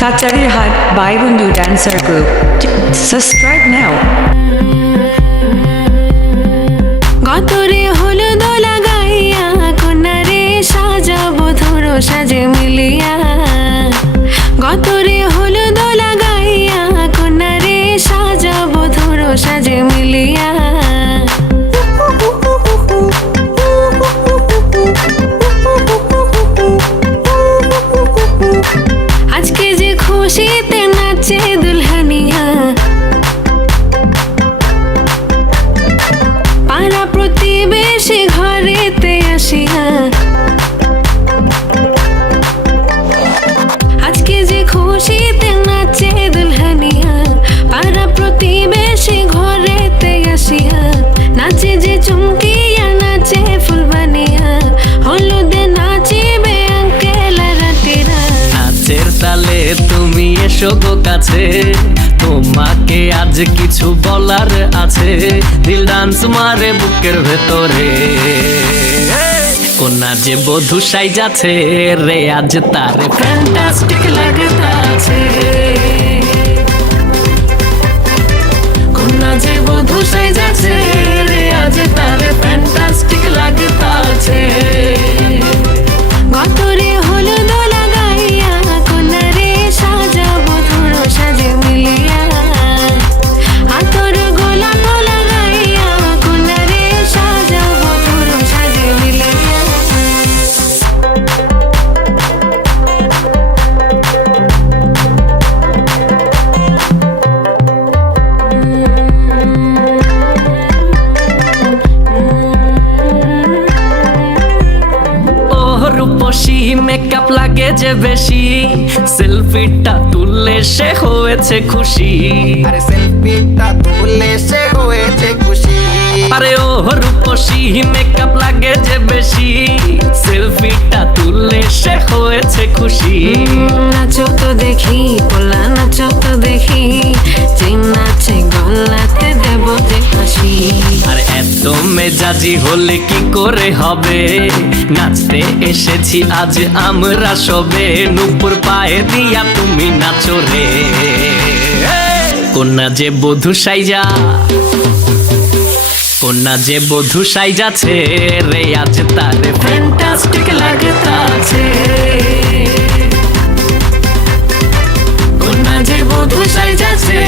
Katarihad Baibundu Dancer Group. Subscribe now. গতরে হলুদ লাগাইয়া কোনারে সাজাবো ধরো সাজে মিলিয়া গতরে হলুদ লাগাইয়া কোনারে সাজাবো ধরো সাজে মিলিয়া আজকে যে খুশিতে নাচে দুলহানিয়া পাড়া প্রতিবেশী ঘরেতে আসিয়া আজকে যে খুশিতে নাচে দুলহানিয়া পাড়া প্রতিবেশী ঘরেতে আসিয়া নাচে যে চুমকিয়া নাচে ফুলবানিয়া হলুদে নাচিবে আঙ্কেল রাতেরা নাচের তালে তুমি এসো গো কাছে তোমাকে আজ কিছু বলার আছে দিল ডান্স মারে বুকের ভেতরে কোনা যে বধূ সাইজাছে রে আজ তারে ফ্যান্টাস্টিক লাগতাছে কোনা যে বধূ সাইজাছে রে আজ তারে ফ্যান্টাস্টিক লাগতাছে গতরে হলুদ লাগাইয়া কোনারে সাজাবো ধরো সাজে মিলিয়া আতর গোলাপ লাগাইয়া কোনারে সাজাবো ধরো সাজে মিলিয়া রূপসী মেকআপ লাগে যে বেশি সেলফিটা তুললে সে হয়েছে খুশি আরে সেলফিটা তুলে সে হয়েছে খুশি আরে ও রূপসী মেকআপ লাগে যে বেশি সেলফিটা তুললে সে হয়েছে খুশি নাচো তো দেখি পোলা নাচো তো দেখি যে নাচে গলাতে দেব যে হাসি আর এত মেজাজি হলে কি করে হবে নাচতে এসেছি আজ আমরা সবে নুপুর পায়ে দিয়া তুমি নাচো রে কোনা যে বধূ সাইজা কোনা যে বধূ সাইজাছে রে আজ তারে ফ্যান্টাস্টিক লাগতাছে কোনা যে বধূ সাইজাছে